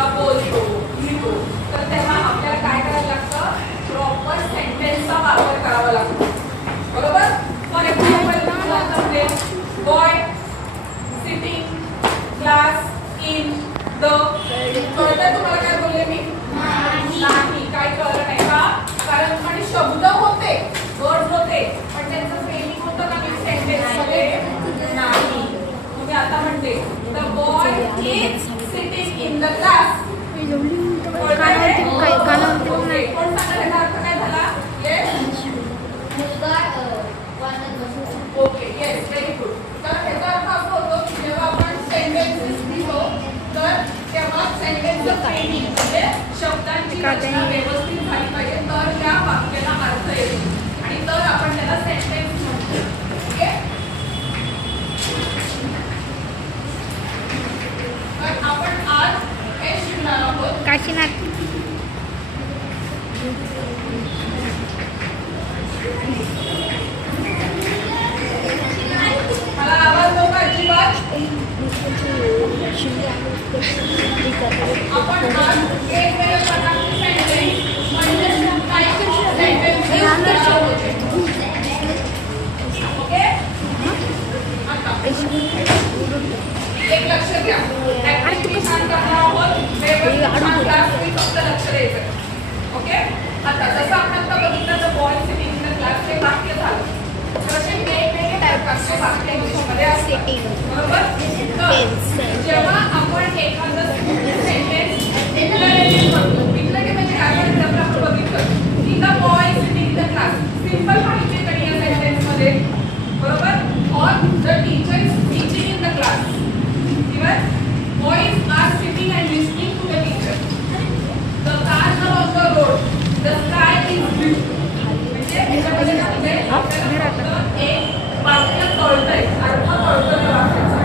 किंवा बोलतो लिहितो तर तेव्हा आपल्याला काय करायला लागतं प्रॉपर सेंटेन्सचा वापर करावा लागतो बरोबर. For example boy sitting class in the कळतं तुम्हाला काय बोलले मी नाही काय कळलं नाही का कारण आणि शब्द होते वर्ड होते पण त्यांचं स्पेलिंग होतं का मी सेंटेन्स मध्ये नाही. मग आता म्हणते the boy is sitting in the class. कोण सांगा त्याचा अर्थ काय झाला yes okay yes very good. तर ह्याचा अर्थ असा होतो की जेव्हा आपण सेंटेन्सेस लिहितो तर तेव्हा सेंटेन्सचं स्पेलिंग म्हणजे शब्दांची रचना व्यवस्थित झाली पाहिजे तर त्या वाक्याला अर्थ येतो आणि तर आपण त्याला सेंटेन्स म्हणतो. ओके तर आपण आज हे शिकणार आहोत काशीनाथ मला आवाज देऊ का अजिबात. आपण आज वेगवेगळ्या प्रकारचे सेंटेन्स म्हणजे टाईप ऑफ सेंटेन्स ओके. आता एक लक्ष द्या ऍक्टिव्हिटी छान करणार आहोत व्यवस्थित छान क्लास मी फक्त लक्ष द्यायचं ओके. आता जसं आपण आता बघितलं तर boy sitting in the class हे वाक्य झालं तर असे वेगवेगळे प्रकारचे वाक्य इंग्लिशमध्ये असतात बरोबर. जेव्हा आपण एखादं सेंटेन्स डिक्लेरेटिव्ह म्हणतो डिक्लेरेटिव्ह म्हणजे काय आपण आपण बघितलं की the boy sitting in the class simple माहिती कधी या सेंटेन्स मध्ये बरोबर. और the teacher is teaching in the class even boys are sitting and listening to the teacher. The cars are on the road the sky is blue. म्हणजे याच्यामध्ये काय होते आपल्याला फक्त एक वाक्य कळतंय अर्थ कळतो त्या वाक्याचा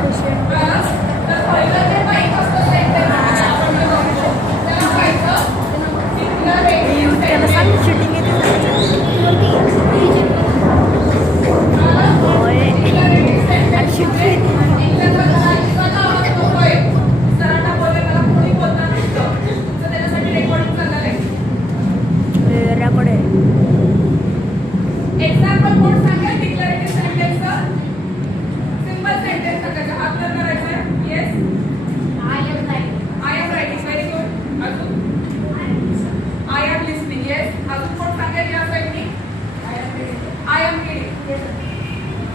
बरं. तर पहिलं जे टाईप असतं सेंटेन्स आपण जे बघतो त्याला पाहायचं डिक्लेरेटिव्ह सेंटेन्स. डिक्लेरेटिव्ह सेंटेन्स सरांना बोलले मला कोणी बोलता नसतं तर त्याच्यासाठी रेकॉर्डिंग चालणार आहे. एक्झाम्पल कोण सांगेल डिक्लेरेटिव्ह सेंटेन्सचं सिंपल सेंटेन्स सांगायचं हात वर करायचं yes I am writing very good. अजून आय एम लिसनिंग येस. अजून कोण सांगेल या साईडनी आय एम रीडिंग.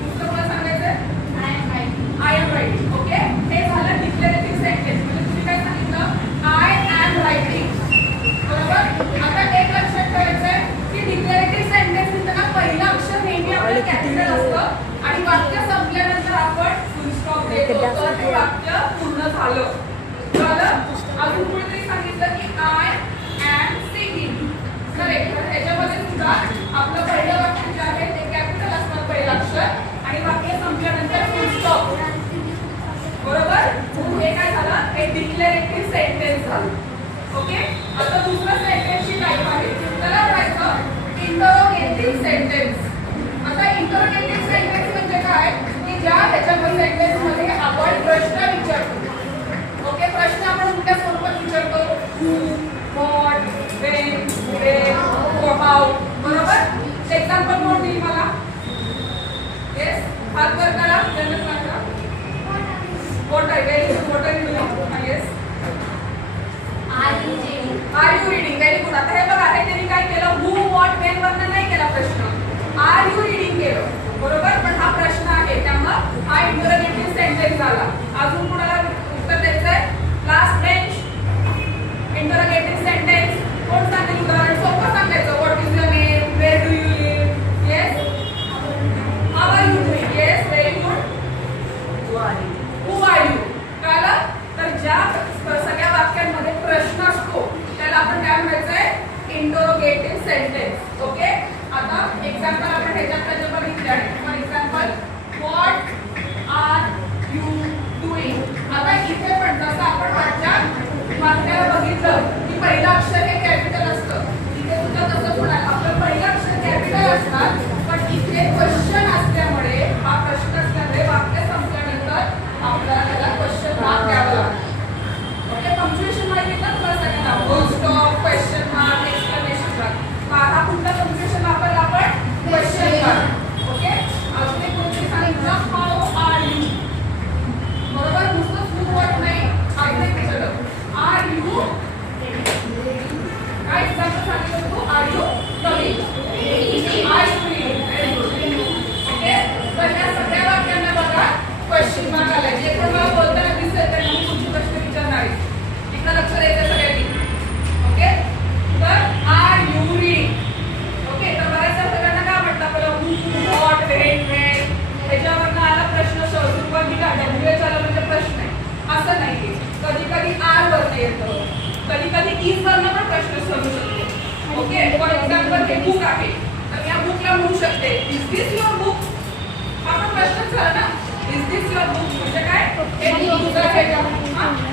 दुसरं कोण सांगायचं आय एम रायटिंग ओके. हे झालं डिक्लेरेटिव्ह सेंटेन्स म्हणजे तुम्ही काय सांगितलं आय एम रायटिंग बरोबर. आता एक लक्षात ठेवायचंय की डिक्लेरेटिव्ह सेंटेन्स लिहिताना पहिलं अक्षर नेहमी आपलं कॅपिटल असतं आणि वाक्य संपल्यानंतर आपण फुल स्टॉप देतो तर ते वाक्य पूर्ण झालं कळलं. अजून कुणीतरी सांगितलं की आय एम सिंगिंग करेक्ट. तर ह्याच्यामध्ये सुद्धा आपलं पहिलं वाक्य जे आहे ते कॅपिटल असणार पहिलं अक्षर आणि वाक्य संपल्यानंतर फुल स्टॉप बरोबर. हे काय झालं एक डिक्लेरेटिव्ह सेंटेन्स झालं ओके. आता दुसरं सेंटेन्सची टाईप आहे त्याला म्हणायचं इंटरोगेटिव्ह सेंटेन्स. आता इंटरोगेटिव्ह सेंटेन्स म्हणजे काय की ज्या ह्याच्यामध्ये सेंटेन्स मध्ये आपण प्रश्न विचारतो ओके. प्रश्न आपण कुठल्या स्वरूपात विचारतो व्हॉट व्हेन वेअर हाऊ बरोबर. एक्झाम्पल कोण देईल मला येस हात वर करा जनरल मार्का what I very good what are you doing yes are you reading very good. आता हे बघा हे त्यांनी काय केलं हू व्हॉट व्हेन वरनं नाही केला प्रश्न आर यू रीडिंग केलं बरोबर. पण हा प्रश्न आहे त्यामुळे हा इंटरोगेटिव्ह सेंटेन्स झाला. अजून कुणाला उत्तर द्यायचंय लास्ट बेंच इंटरोगेटिव्ह सेंटेन्स कोण सांगेल उदाहरण सोपं सांगायचं what is your name where do you live yes how are you doing yes very good who are you कळलं. येतं. कधी कधी इज वरनं पण प्रश्न सोडू शकतो. ओके, फॉर एक्झाम्पल हे बुक आहे, तर या बुकला म्हणू शकते इज दिस युअर बुक. हा पण प्रश्नच झाला ना. इज दिस युअर बुक म्हणजे काय, हे तुझं आहे का.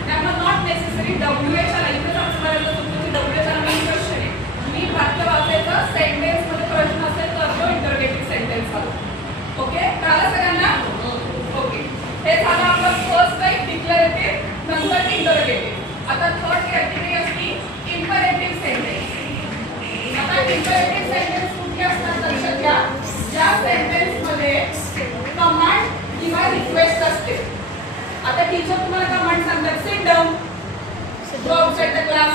त्यामुळे नॉट नेसेसरी WH आला. इथेच आपल्याला तुमचं WH आला मेन क्वेश्चन आहे. मी वाक्य वाचायचं, सेंटेन्स मध्ये प्रश्न असेल तर तो इंटरोगेटिव्ह सेंटेन्स आला. ओके, कळलं सगळ्यांना. ओके, हे झालं आपलं फर्स्ट टाइप डिक्लेरेटिव्ह, नंतर इंटरोगेटिव्ह. आता थर्ड कॅटेगरी असते इम्परेटिव्ह सेंटेन्स. आता इम्परेटिव्ह सेंटेन्स कुठले असतात लक्षात घ्या, ज्या सेंटेन्स मध्ये कमांड किंवा रिक्वेस्ट असते. आता टीचर तुम्हाला कमांड सांगतात sit down, go outside the class.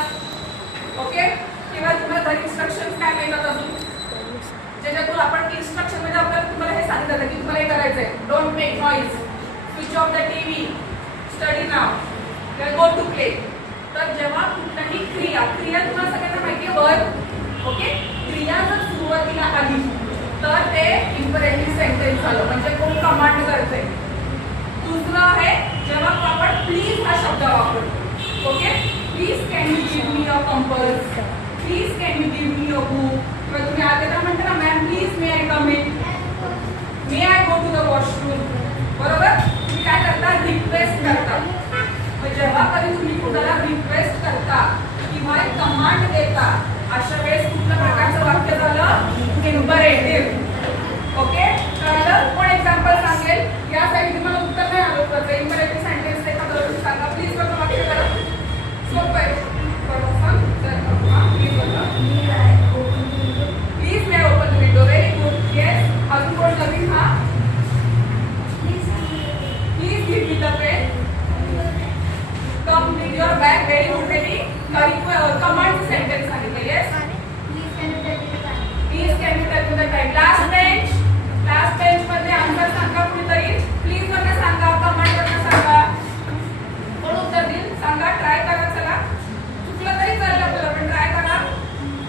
Okay, किंवा तुम्हाला घरी इन्स्ट्रक्शन्स काय मिळतात अजून, ज्याच्यातून आपण इन्स्ट्रक्शन मध्ये आपल्याला तुम्हाला हे सांगितलं की तुम्हाला हे करायचंय, don't make noise, switch off the TV, study now, किंवा गो टू प्ले. तर जेव्हा कुठलीही क्रिया तुम्हाला सगळ्यांना माहिती आहे वर्ब. ओके, क्रिया जर सुरुवातीला आली तर ते इम्परेटिव्ह सेंटेन्स झालं, म्हणजे कोण कमांड करते. दुसरं आहे जेव्हा आपण प्लीज हा शब्द वापरतो. Okay, please can you give me a compass, please can you give me a book. किंवा तुम्ही आले तर म्हणता ना ma'am please may I come in, may I go to the washroom. बरोबर, तुम्ही काय करता, रिक्वेस्ट करता. जेव्हा कधी तुम्ही कुणाला रिक्वेस्ट करता किंवा कमांड देता, अशा वेळेस कुठल्या प्रकारचं वाक्य झालं, इम्परेटिव्ह. ओके, कळलं. कोण एक्झाम्पल सांगेल, यासाठी तुम्हाला उत्तर नाही आलं तर इम्परेटिव्ह सेंटेन्स एखादं सांगा प्लीज. बघा वाक्य करा, सोपं आहे. Please may open the window. Very good. Yes, अजून कोण नवीन. हा, please give me the pen, come with your bag. Very good. Very command sentence सांगितलं. Yes, please can you tell me the time. Last bench मध्ये answer सांगा कुणीतरी. Please वरनं सांगा, कमांड वरनं सांगा. कोण उत्तर देईल सांगा, ट्राय करा. चला, चुकलं तरी चालेल आपल्याला, पण ट्राय करा.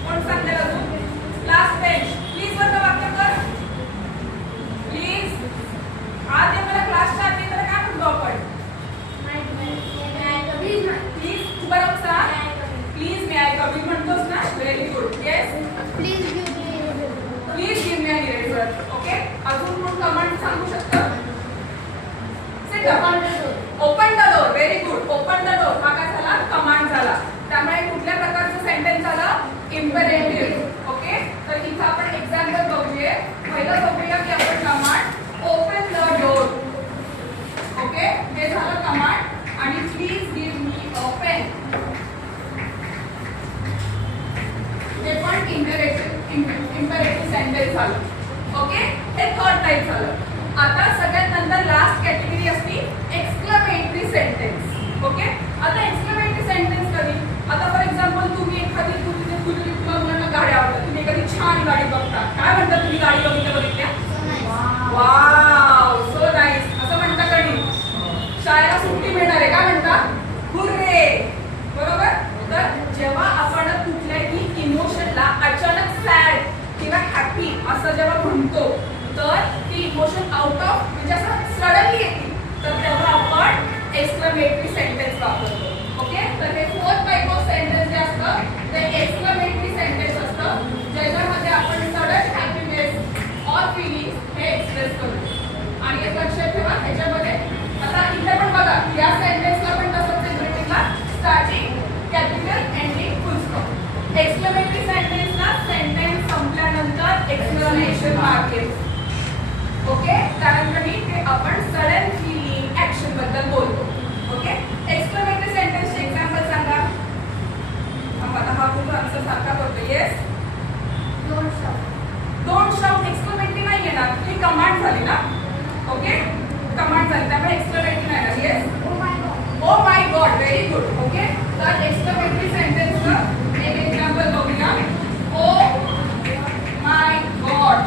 कोण सांगेल अजून. लास्ट बेंच, प्लीज वरनं वाक्य कर. प्लीज आज मला क्लासच्या आधी तर काय म्हणतो आपण, प्लीज तू बरोबर सांग, please may I come in म्हणतोस ना. Very good. Yes, please give me an eraser. Okay, अजून कोण कमांड सांगू शकतं. Sit down, open the door. Very good. Open the door हा काय झाला, कमांड झाला. त्यामुळे कुठल्या प्रकारचं सेंटेन्स झालं, इम्परेटिव्ह. ओके, तर इथं आपण एक्झाम्पल बघूया. पहिलं बघूया की आपण command open the door. Okay, हे झालं कमांड. आणि please give me a pen, हे पण इम्परेटिव्ह सेंटेन्स झालं. ओके, हे थर्ड टाइप झालं. आता सगळ्यात नंतर लास्ट कॅटेगरी असते एक्सक्लेमेटरी सेंटेन्स. ओके, आता एक्सक्लेमेटरी सेंटेन्स कधी, आता फॉर एक्झाम्पल तुम्ही एखादी मुलांना गाडी आवडतात, तुम्ही एखादी छान गाडी बघता, काय म्हणता तुम्ही, गाडी बघितल्या, वाव सो नाईस असं म्हणता. कधी शाळेला सुट्टी मिळणार आहे काय म्हणता, हुर्रे. बरोबर. तर जेव्हा आपण कुठल्याही इमोशनला अचानक सॅड किंवा हॅपी असं जेव्हा म्हणतो, तर ती इमोशन आउट ऑफ म्हणजे असं सडनली येते, तर तेव्हा आपण एक्सक्लेमेटरी सेंटेन्स वापरतो. ओके, तर हे फोर्थ टाइप ऑफ सेंटेन्स जे असतं ते एक्सक्लेमेटरी सेंटेन्स असतं, ज्याच्यामध्ये आपण सडन हॅपीनेस ऑर फिलिंग हे एक्सप्रेस करतो. आणि एक लक्षात ठेवा, ह्याच्यामध्ये आता इथे पण बघा, या सेंटेन्सला पण तसंच इंग्रजीला starting capital, ending full stop. Exclamatory सेंटेन्सला सेंटेन्स संपल्यानंतर एक्सक्लेमेशन मार्क येतो. ओके, कारण की ते आपण सडन फीलिंग ऍक्शन बद्दल बोलतो. ओके, एक्सक्लेमेटरी सेंटेन्सचे एक्झाम्पल सांगा. आता हा खूप आन्सर सारखा करतो. येस, डोंट शाउट एक्सक्लेमेटरी नाही येणार, ही कमांड झाली ना. ओके, कमांड झाली त्यामुळे एक्सक्लेमेटरी नाही येणार. Yes, O my God. Very good. Okay, तर एक्सक्लेमेटरी सेंटेन्सचं एक एक्झाम्पल बघूया. ओ माय गॉड.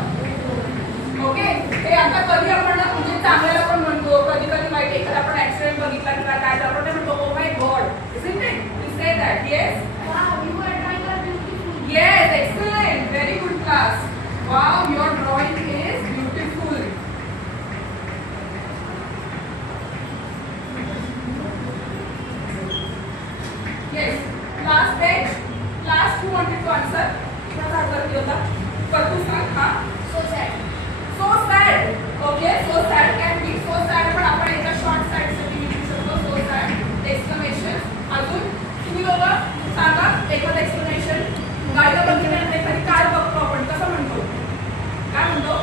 ओके, हे आता कधी आपण म्हणजे चांगल्याला पण म्हणतो, कधी कधी माहिती एखादा आपण ऍक्सिडेंट बघितला किंवा काय तर आपण म्हणतो oh my God. Isn't it, we say that. Yes, yes, excellent, very good class. Wow, your drawing is beautiful. Last you wanted to answer त्याचा आन्सर किती होता पर तू सांग हा so sad okay so sad can be so sad पण आपण एका शॉर्ट सॅड साठी लिहू शकतो सो सॅड एक्सक्लेमेशन अजून तुम्ही लोक सांगा एकच एक्सप्लेनेशन गाडीला बघितल्यानंतर एखादी कार बघतो आपण कसं म्हणतो काय म्हणतो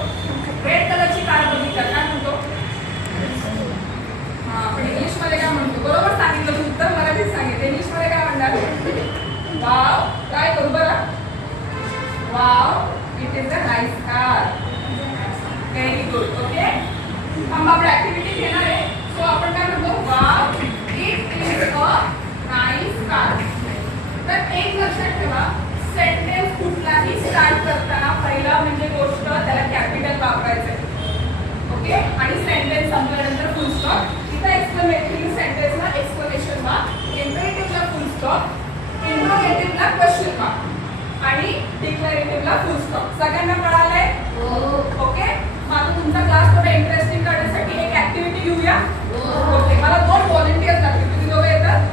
रेड कलरची कार बघितलं काय म्हणतो हा पण इंग्लिश मध्ये काय म्हणतो बरोबर सांगितलं तू उत्तर मराठीत सांगितलं इंग्लिश मध्ये काय म्हणणार वाव काय करू बरं wow it is a nice car very good okay hmm आपण ऍक्टिव्हिटी घेणार आहे सो आपण काय म्हणतो wow it is a nice car तर एक लक्षात ठेवा सेंटेन्स कुठलाही स्टार्ट करताना पहिला म्हणजे गोष्ट त्याला कॅपिटल वापरायचं आहे ओके आणि सेंटेन्स संपल्यानंतर फुल स्टॉप इथं एक्सक्लेमेटरी सेंटेन्सला एक्सक्लेमेशन मार्क इम्पेरेटिव्हला फुल स्टॉप इंट्रोगेटिव्हला क्वेश्चन मार्क आणि डिक्लेरेटिव्हला फुल स्टॉप सगळ्यांना कळालंय ओके माझा तुमचा क्लास थोडा इंटरेस्टिंग करण्यासाठी एक ऍक्टिव्हिटी घेऊया ओके मला 2 व्हॉलंटियर्स लागतील तुम्ही दोघं येतात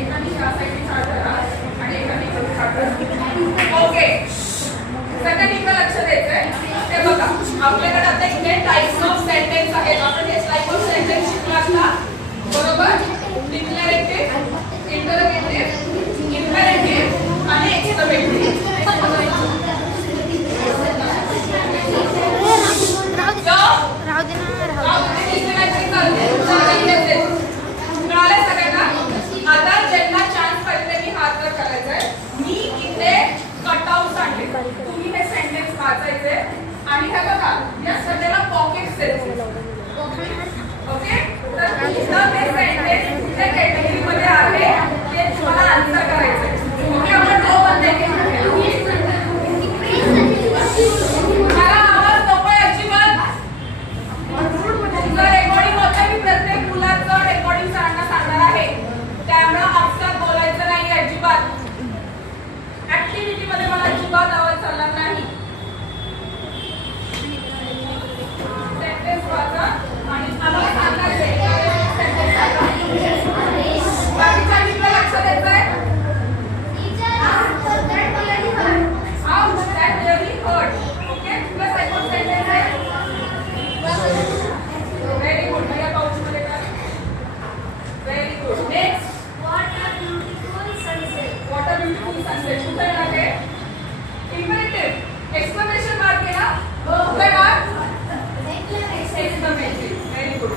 एकाने या साईडने चार्ट करा आणि एकाने इकडे चार्ट करा ओके सगळ्यांनी इकडे लक्ष द्यायचंय ते बघा आपल्याकडे आता इथे टाइप्स ऑफ सेंटेन्स आहेत आपण हे टाइप ऑफ सेंटेन्स शिकलो असता बरोबर डिक्लेरेटिव्ह इंटरोगेटिव्ह इम्पेरेटिव्ह आणि एक्सक्लेमेटरी आता ज्यांना चान्स पाहिजे मी हात वर करायचंय मी इथे कटआउट आणले तुम्ही हे सेंटेन्स वाचायचे आणि हे बघा या सगळ्याला पॉकेट्स द्यायचे ओके तर इथं ते सेंटेन्स कुठल्या कॅटेगरी मध्ये आहे ते तुम्हाला आन्सर करायचंय ओके आपण नो बंद मला आवाज नकोय अजिबात तुमचं रेकॉर्डिंग होतं मी प्रत्येक मुलाचं रेकॉर्डिंग सांगणार आहे त्यामुळे आपसात बोलायचं नाही अजिबात ऍक्टिव्हिटी मध्ये मला अजिबात आवाज चालणार नाही सेंटेन्स वाचा आणि आम्हाला सांगायचंय सेंटेन्स सांगा बाकीच्यांनी लक्ष द्यायचंय How that really hurt okay तुला सेकंड सेंटेन्स आहे व्हेरी गुड भैया पाऊच मध्ये कर very good next What a beautiful sunset. कुठे आहे इम्पेरेटिव्ह एक्सक्लेमेशन मार्क आहे ना कुठे मार्क एक्सक्लेमेटरी व्हेरी गुड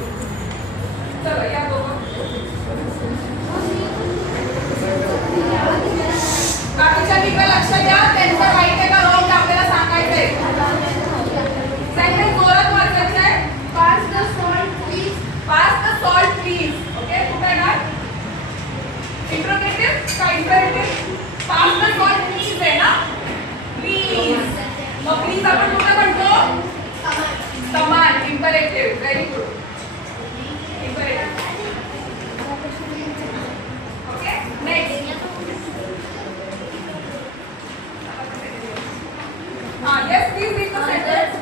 चलो या दोघं बाकीच्या तिकडे लक्ष द्या त्यांचं राईट आहे का रॉंग आपल्याला सांगायचंय सेंटेन्स जोरात वाचायचं आहे Pass the salt, please. Pass the salt please okay कुठे आहे इंट्रोगेटिव्ह का imperative pass the salt please आहे ना प्लीज मग प्लीज आपण कुठे म्हणतो command imperative very good imperative okay next yes please read the sentence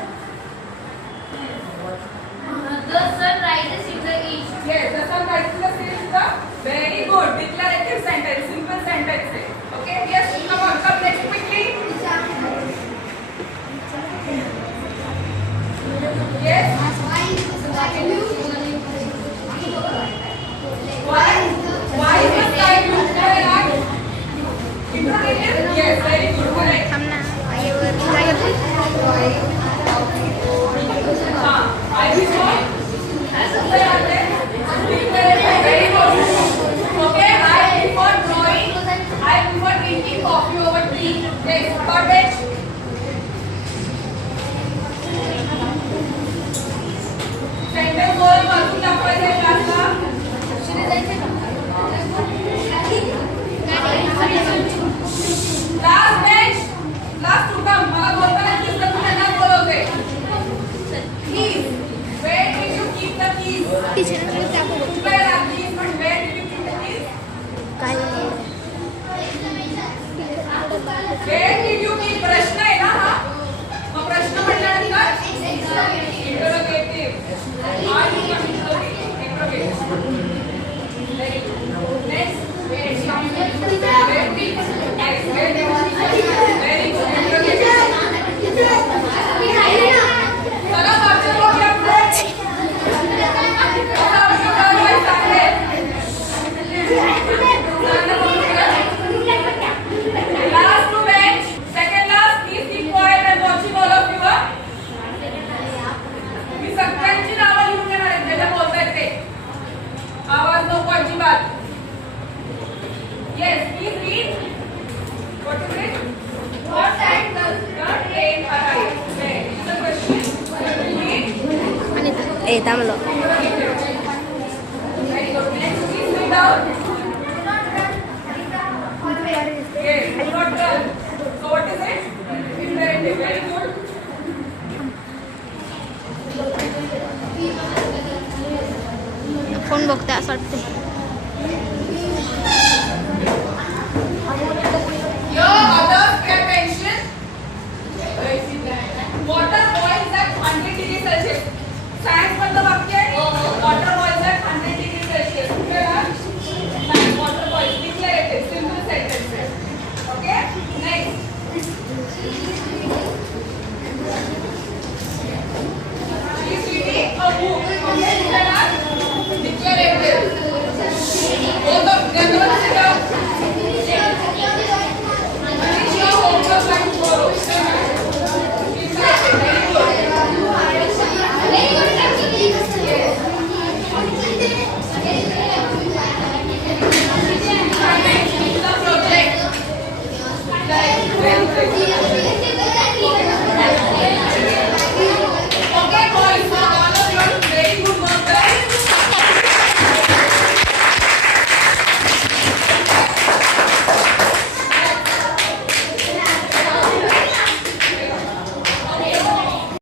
The sun rises in the east. yes the sun rises in the east very good declarative sentence simple sentence है okay yes come on come next quickly yes why is the sky blue interrogative yes very good correct I before very good okay I before drawing I before drinking coffee over tea yes perfect sentence बोल वाचून दाखवायचे क्लासला last bench last to come मला बोलताना दिसलं तू त्यांना बोलवते keys where did you keep the keys where are keys but where did you keep the keys where did you keep प्रश्न आहे ना हा मग प्रश्न म्हटल्यानंतर interrogative are you interrogative Very good. Next. Very good. चला मागच्या बोर्डला पुढे. Last to bench. Second last. Please keep quiet and watching all of you. मी सगळ्यांची नावं लिहून घेणार आहे ज्याला बोलतायत ते. आवाज नको अजिबात. Yes, please read. What is it? What time does the train arrive? Where? This is the question. Read. Dámelo. Very good. Next, please read out. Yes, do not run. So what is it? Imperative. Very good. Phone बघते असं वाटते. Your others pay attention. Water boils at 100 degrees Celsius. Sand